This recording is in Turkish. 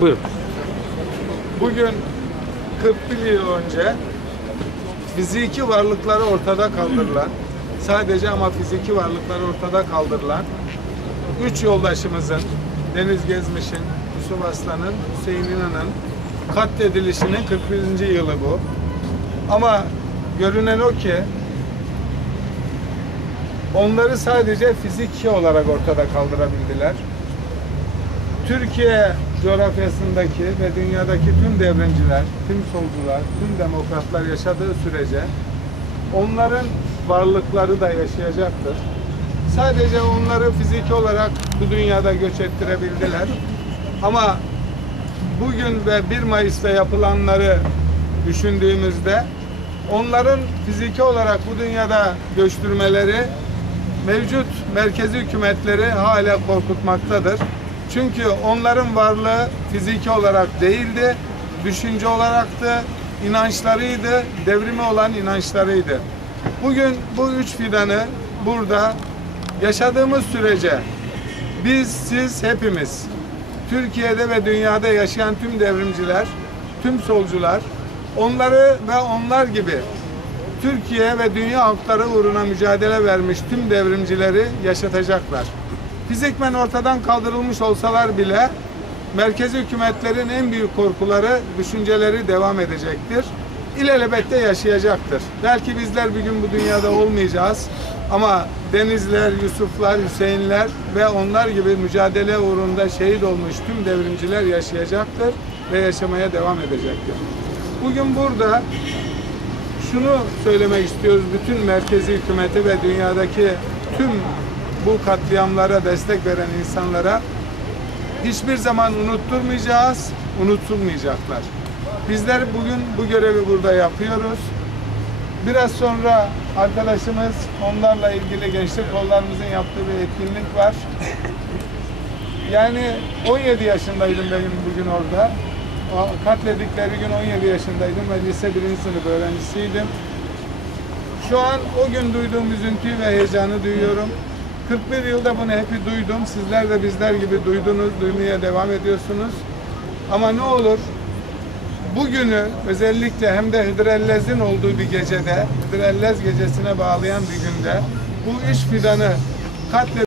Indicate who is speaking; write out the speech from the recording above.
Speaker 1: Buyurun. Bugün 41 yıl önce fiziki varlıkları ortada kaldırılan, sadece ama fiziki varlıkları ortada kaldırılan üç yoldaşımızın, Deniz Gezmiş'in, Yusuf Aslan'ın, Hüseyin İnan'ın katledilişinin 41. yılı bu. Ama görünen o ki onları sadece fiziki olarak ortada kaldırabildiler. Türkiye coğrafyasındaki ve dünyadaki tüm devrimciler, tüm solcular, tüm demokratlar yaşadığı sürece onların varlıkları da yaşayacaktır. Sadece onları fiziki olarak bu dünyada göç ettirebildiler. Ama bugün ve 1 Mayıs'ta yapılanları düşündüğümüzde onların fiziki olarak bu dünyada göçtürmeleri mevcut merkezi hükümetleri hala korkutmaktadır. Çünkü onların varlığı fiziki olarak değildi, düşünce olaraktı, inançlarıydı, devrimi olan inançlarıydı. Bugün bu üç fidanı burada yaşadığımız sürece biz, siz, hepimiz Türkiye'de ve dünyada yaşayan tüm devrimciler, tüm solcular onları ve onlar gibi Türkiye ve dünya halkları uğruna mücadele vermiş tüm devrimcileri yaşatacaklar. Fizikmen ortadan kaldırılmış olsalar bile merkezi hükümetlerin en büyük korkuları, düşünceleri devam edecektir. İlelebette yaşayacaktır. Belki bizler bir gün bu dünyada olmayacağız ama Denizler, Yusuflar, Hüseyinler ve onlar gibi mücadele uğrunda şehit olmuş tüm devrimciler yaşayacaktır ve yaşamaya devam edecektir. Bugün burada şunu söylemek istiyoruz bütün merkezi hükümeti ve dünyadaki tüm bu katliamlara destek veren insanlara hiçbir zaman unutturmayacağız, unutulmayacaklar. Bizler bugün bu görevi burada yapıyoruz. Biraz sonra arkadaşımız onlarla ilgili gençlik kollarımızın yaptığı bir etkinlik var. Yani 17 yaşındaydım benim bugün orada. O katledikleri gün 17 yaşındaydım ve lise 1. sınıf öğrencisiydim. Şu an o gün duyduğum üzüntüyü ve heyecanı duyuyorum. 41 yılda bunu hep duydum. Sizler de bizler gibi duydunuz, duymaya devam ediyorsunuz. Ama ne olur bugünü özellikle hem de Hıdrellez'in olduğu bir gecede, Hıdrellez gecesine bağlayan bir günde bu üç fidanı katle